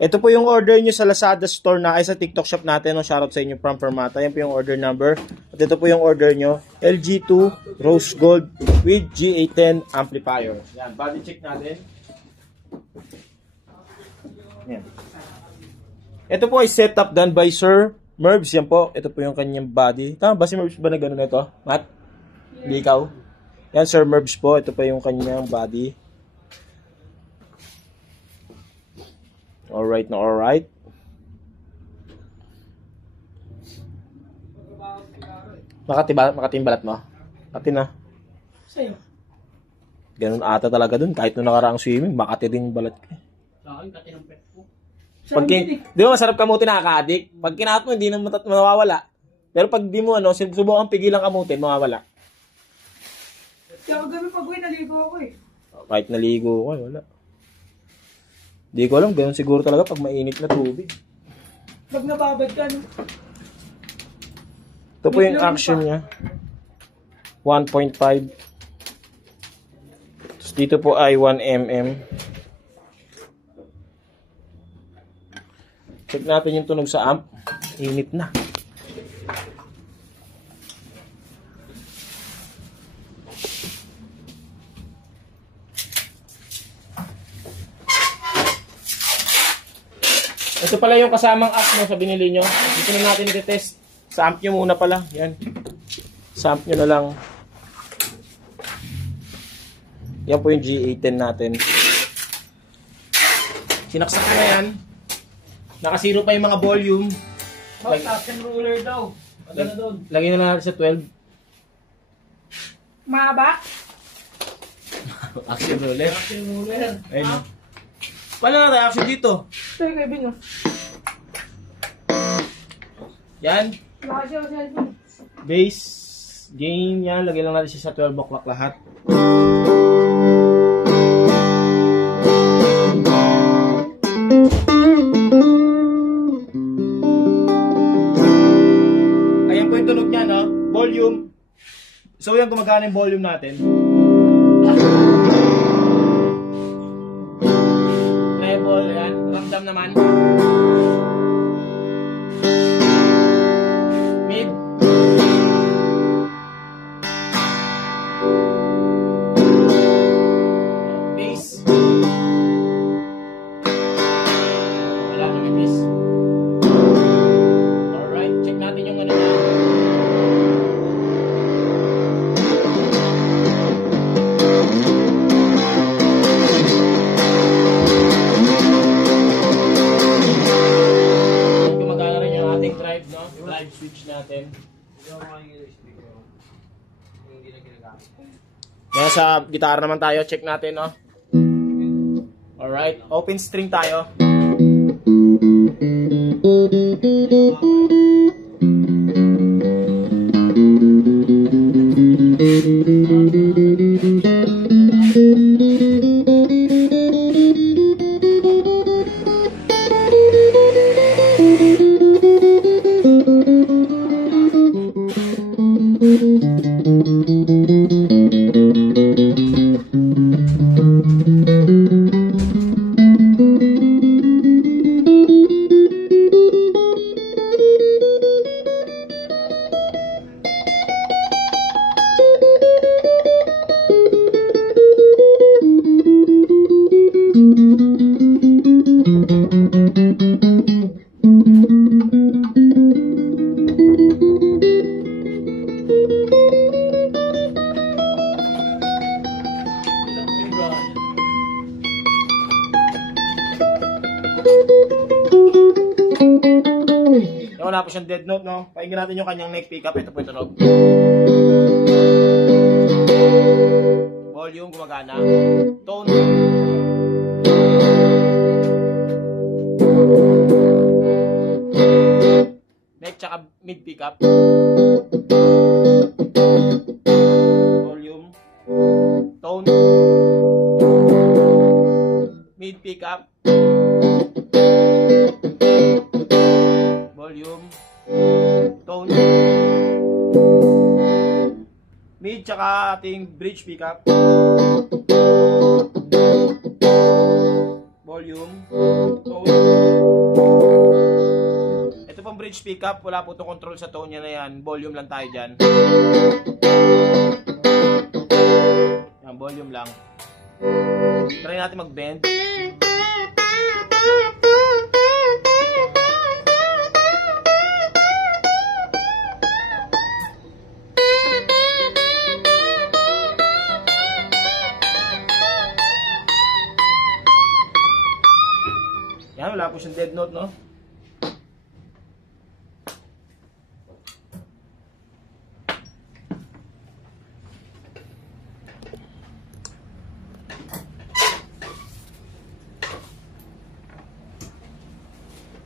Ito po yung order nyo sa Lazada store na ay sa TikTok shop natin. No? Shoutout sa inyo from Fermata. Yan po yung order number. At ito po yung order nyo. LG2 Rose Gold with GA10 amplifier. Yan, body check natin. Yan. Ito po ay setup done by Sir Mervs. Yan po. Ito po yung kanyang body. Tama ba si Mervs ba na gano'n ito? Matt? Hindi ikaw? Yan, Sir Mervs po. Ito po yung kanyang body. Alright na alright. Makating balat mo? Makati na. Sa'yo? Ganun ata talaga dun. Kahit nung nakaraang swimming, makati din yung balat ko. Sa akin, kati ng pet ko. Di ba masarap kamutin nakaka-addict? Pag kinahat mo, hindi na mawawala. Pero pag di mo, subukan pigilan kamutin, mawawala. Kaya kagabi pag naligo ako eh. Kahit naligo ko, wala. Di ko alam, ganun siguro talaga pag mainit na tubig. Pag nababad ka, no? Ito po yung action niya. 1.5. Tapos dito po ay 1 mm. Check natin yung tunog sa amp. Init na. Ito pala yung kasamang app mo sa binili nyo. Dito na natin i-test. Sa amp nyo muna pala. Yan. Sa amp nyo na lang. Yan po yung GA10 natin. Sinaksak ko na yan. Nakasiro pa yung mga volume. Action ruler daw. Maganda doon. Lagyan na natin sa 12. Mahaba? Action roller. Action ruler. Ayun. Paano na reaction dito? Ito yung Kevin, no? Yan. Baka siya cellphone. Bass. Gain yan. Lagyan lang natin siya sa 12 o'clock lahat. Ayan po yung tunog niya, no? Volume. So yan, gumagana yung volume natin. Treble, yan. Ramdam naman. Mid. Bass. Wala naman bass. Alright, check natin yung ano niya. Gumagana rin yung ating drive, no? Drive switch natin. Yan, sa gitara naman tayo. Check natin, no? Alright, open string tayo. Wala po siyang dead note, no? Pakinggan natin yung kanyang neck pickup. Ito po yung tunog. Volume, gumagana. Tone. Neck tsaka mid pickup. Volume. Tone. Mid pickup. Volume, tone, mid tsaka ating bridge pickup, volume, tone, bridge pickup, wala po itong control sa tone niya na yan. Volume lang tayo dyan. Yan, volume lang. Try natin mag-bend. Yan, wala po siyang dead note, no?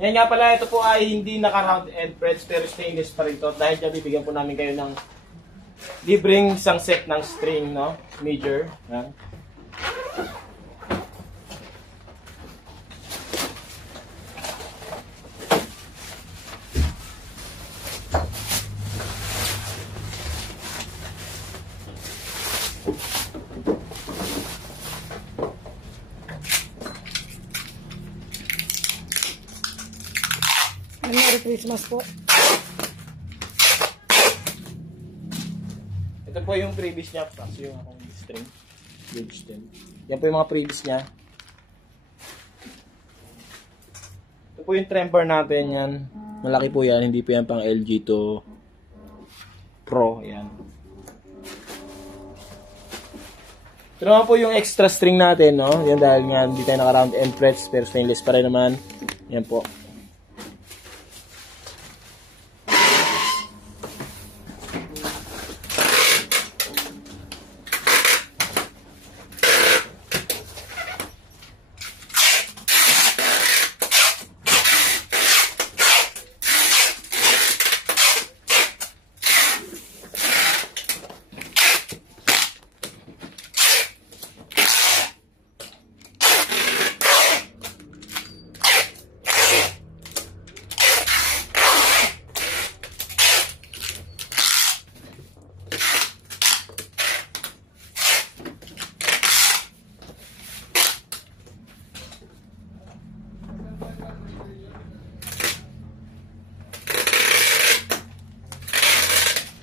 Yan nga pala, ito po ay hindi naka-round end threads pero stainless pa rin to. Dahil dyan, bibigyan po namin kayo ng libreng isang set ng string, no? Major. Yan. Merry Christmas po. Ito po yung previous niya. Kasi yung akong string. Bridge stem. Yan po yung mga previous niya. Ito po yung trem bar natin yan. Malaki po yan. Hindi po yan pang LG to Pro. Yan. Ito naman po yung extra string natin. No? Yan dahil nga hindi tayo naka-round end frets. Pero stainless pa rin naman. Yan po.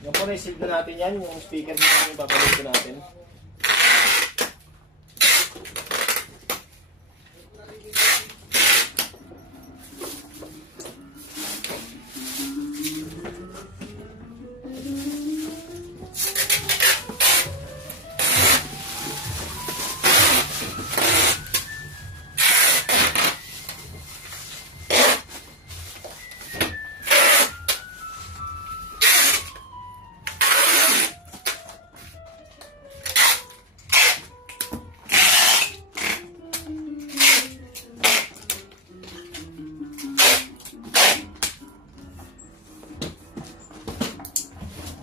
Yung po na-seal na natin yan, yung speaker na yung babalik natin.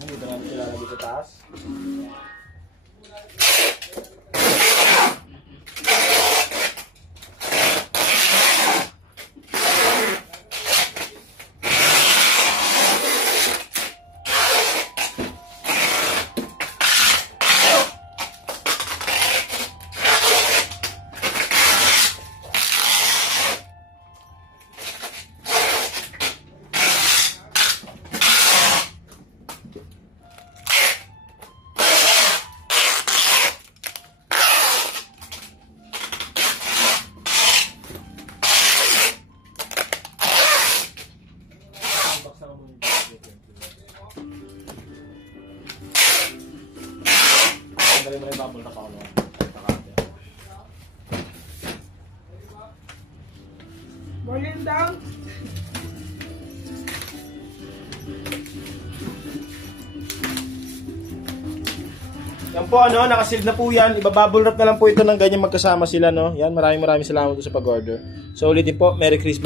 Dito natin sila lagi sa taas. Dali mo na yung bubble wrap ako naman. Volume down. Yan po ano, nakasealed na po yan. Ibabubble wrap na lang po ito ng ganyan magkasama sila, no. Yan, maraming salamat po sa pag-order. So ulitin po, Merry Christmas.